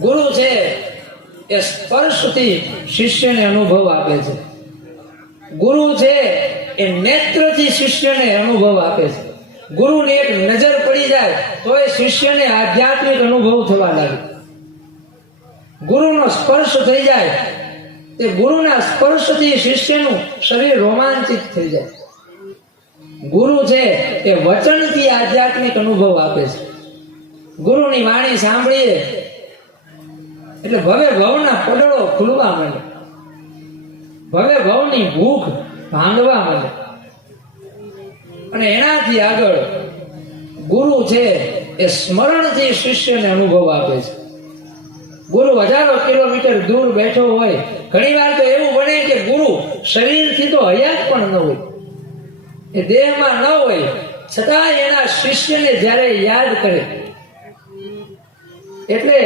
ગુરુ છે એ સ્પર્શથી શિષ્યને અનુભવ આપે છે. ગુરુ છે એ નેત્રથી શિષ્યને અનુભવ આપે છે. ગુરુની એક નજર પડી જાય તો એ શિષ્યને આધ્યાત્મિક અનુભવ થવા લાગે. ગુરુનો સ્પર્શ થઈ જાય તે ગુરુના સ્પર્શથી શિષ્યનું શરીર રોમાંચિત થઈ જાય. ગુરુ છે એ વચનથી આધ્યાત્મિક અનુભવ આપે છે. ગુરુની વાણી સાંભળીએ એટલે ભવે ભવના પડળો ખુલવા માંડે, ભવે ભવની ભૂખ ભાંગવા માંડે. અને એનાથી આગળ ગુરુ છે એ સ્મરણથી શિષ્યને અનુભવ આપે છે. ગુરુ હજારો કિલોમીટર દૂર બેઠો હોય, ઘણી વાર તો એવું બને કે ગુરુ શરીરથી તો હયાત પણ ન હોય, એ દેહમાં ન હોય, છતાં એના શિષ્યને જ્યારે યાદ કરે એટલે